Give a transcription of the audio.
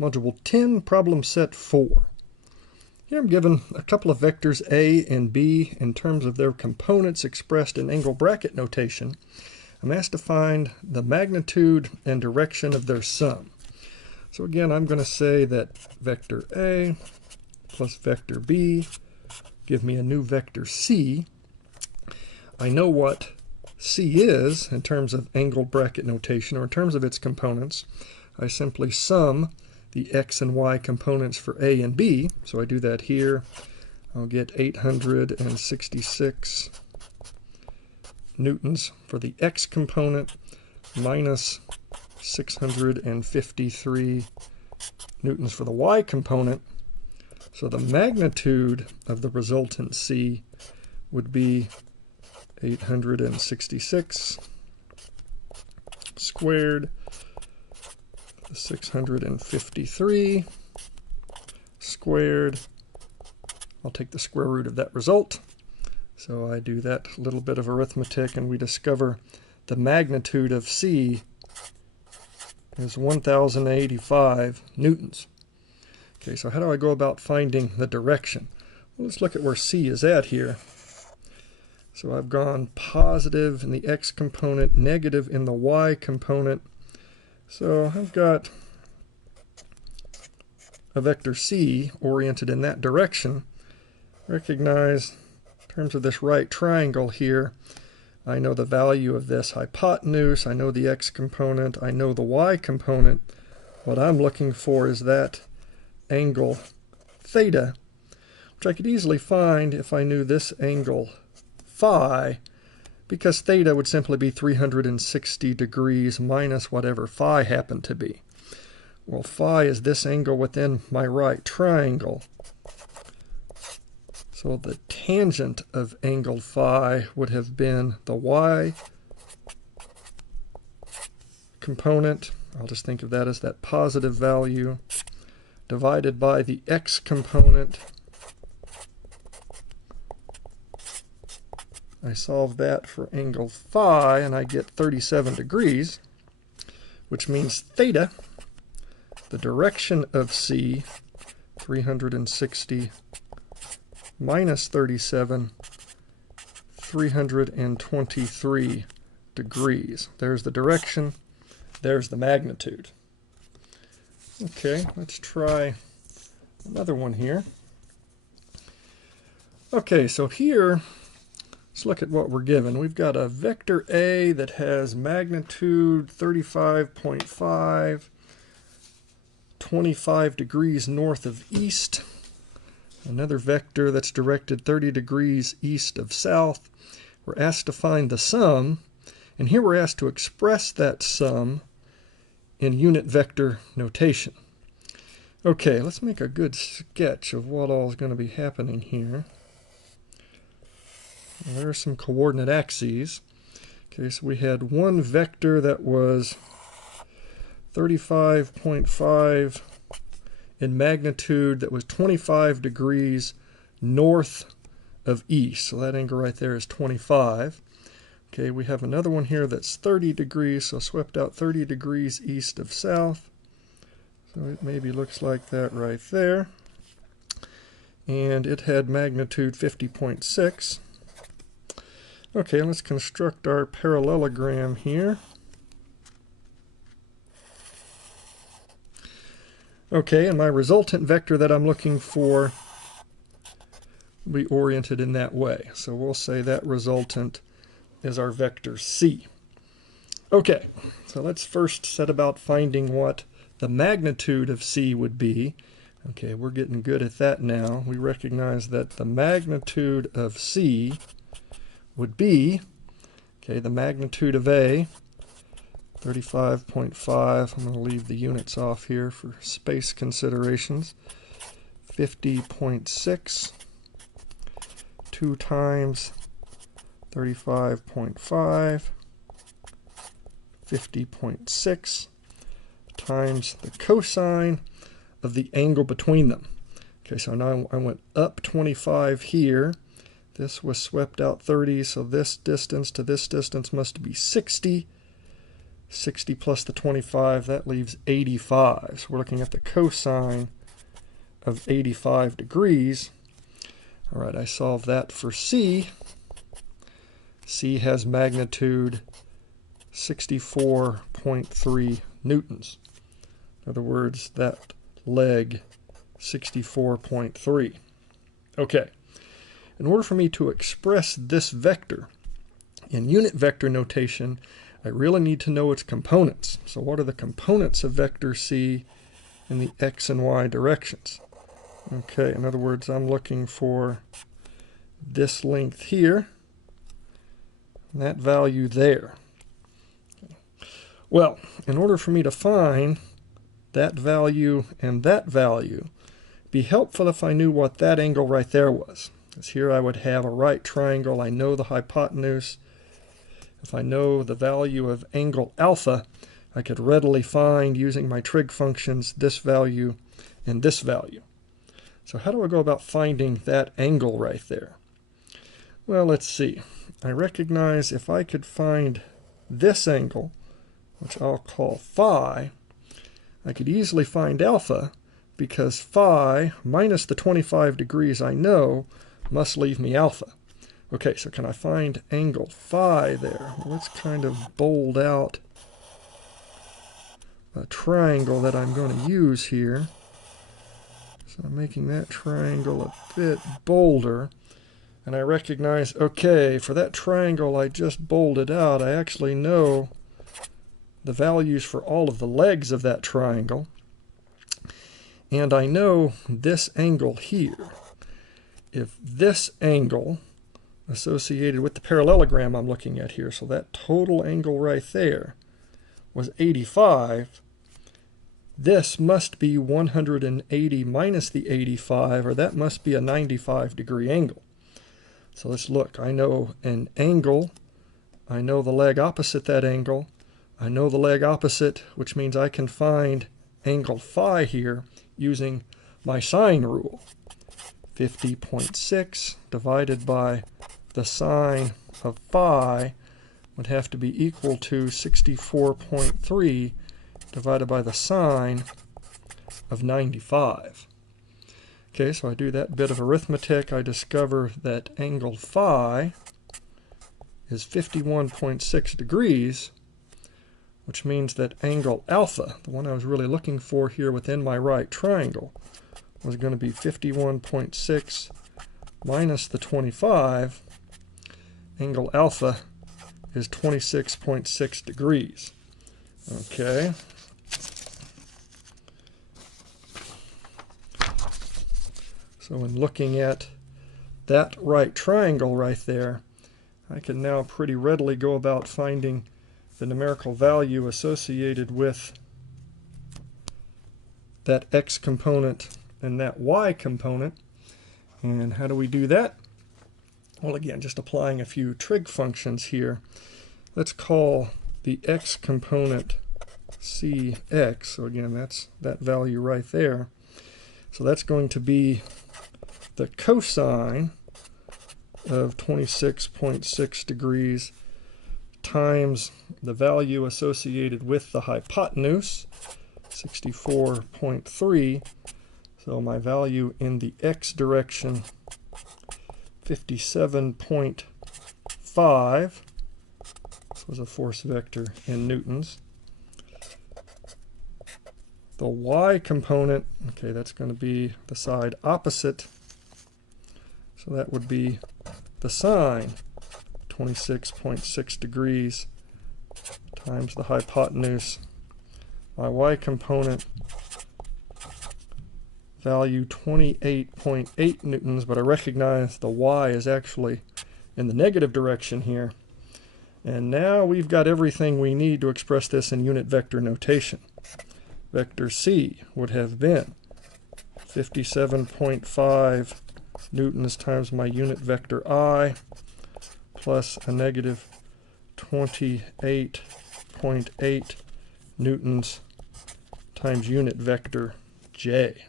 Module 10, problem set 4. Here I'm given a couple of vectors A and B in terms of their components expressed in angle bracket notation. I'm asked to find the magnitude and direction of their sum. So again, I'm going to say that vector A plus vector B give me a new vector C. I know what C is in terms of angle bracket notation, or in terms of its components. I simply sum the x and y components for A and B. So I do that here. I'll get 866 newtons for the x component minus 653 newtons for the y component. So the magnitude of the resultant C would be 866 squared, 653 squared. I'll take the square root of that result. So I do that little bit of arithmetic and we discover the magnitude of C is 1085 newtons. Okay, so how do I go about finding the direction? Well, let's look at where C is at here. So I've gone positive in the x component, negative in the y component. So I've got a vector C oriented in that direction. Recognize, in terms of this right triangle here, I know the value of this hypotenuse, I know the x component, I know the y component. What I'm looking for is that angle theta, which I could easily find if I knew this angle phi, because theta would simply be 360 degrees minus whatever phi happened to be. Well, phi is this angle within my right triangle. So the tangent of angle phi would have been the y component. I'll just think of that as that positive value divided by the x component. I solve that for angle phi and I get 37 degrees, which means theta, the direction of C, 360 minus 37, 323 degrees. There's the direction, there's the magnitude. Okay, let's try another one here. Okay, so here, let's look at what we're given. We've got a vector A that has magnitude 35.5, 25 degrees north of east. Another vector that's directed 30 degrees east of south. We're asked to find the sum, and here we're asked to express that sum in unit vector notation. Okay, let's make a good sketch of what all is going to be happening here. There are some coordinate axes. Okay, so we had one vector that was 35.5 in magnitude that was 25 degrees north of east. So that angle right there is 25. Okay, we have another one here that's 30 degrees, so swept out 30 degrees east of south. So it maybe looks like that right there. And it had magnitude 50.6. Okay, let's construct our parallelogram here. Okay, and my resultant vector that I'm looking for will be oriented in that way. So we'll say that resultant is our vector C. Okay, so let's first set about finding what the magnitude of C would be. Okay, we're getting good at that now. We recognize that the magnitude of C would be, okay, the magnitude of A, 35.5, I'm going to leave the units off here for space considerations, 50.6, 2 times 35.5, 50.6 times the cosine of the angle between them. Okay, so now I went up 25 here. This was swept out 30, so this distance to this distance must be 60. 60 plus the 25, that leaves 85. So we're looking at the cosine of 85 degrees. All right, I solved that for C. C has magnitude 64.3 newtons. In other words, that leg 64.3. Okay, in order for me to express this vector in unit vector notation, I really need to know its components. So what are the components of vector C in the x and y directions? Okay, in other words, I'm looking for this length here, and that value there. Well, in order for me to find that value and that value, it'd be helpful if I knew what that angle right there was. Because here I would have a right triangle. I know the hypotenuse. If I know the value of angle alpha, I could readily find, using my trig functions, this value and this value. So how do I go about finding that angle right there? Well, let's see. I recognize if I could find this angle, which I'll call phi, I could easily find alpha, because phi minus the 25 degrees I know must leave me alpha. Okay, so can I find angle phi there? Well, let's kind of bold out a triangle that I'm going to use here. So I'm making that triangle a bit bolder. And I recognize, okay, for that triangle I just bolded out, I actually know the values for all of the legs of that triangle. And I know this angle here. If this angle associated with the parallelogram I'm looking at here, so that total angle right there was 85, this must be 180 minus the 85, or that must be a 95 degree angle. So let's look. I know an angle. I know the leg opposite that angle. I know the leg opposite, which means I can find angle phi here using my sine rule. 50.6 divided by the sine of phi would have to be equal to 64.3 divided by the sine of 95. Okay, so I do that bit of arithmetic. I discover that angle phi is 51.6 degrees, which means that angle alpha, the one I was really looking for here within my right triangle, was going to be 51.6 minus the 25. Angle alpha is 26.6 degrees. Okay. So in looking at that right triangle right there, I can now pretty readily go about finding the numerical value associated with that x component and that y component. And how do we do that? Well, again, just applying a few trig functions here. Let's call the x component cx. So again, that's that value right there. So that's going to be the cosine of 26.6 degrees times the value associated with the hypotenuse, 64.3. So my value in the x direction, 57.5. This was a force vector in newtons. The y component, okay, that's going to be the side opposite. So that would be the sine, 26.6 degrees times the hypotenuse. My y component value 28.8 newtons, but I recognize the y is actually in the negative direction here. And now we've got everything we need to express this in unit vector notation. Vector C would have been 57.5 newtons times my unit vector I plus a negative 28.8 newtons times unit vector J.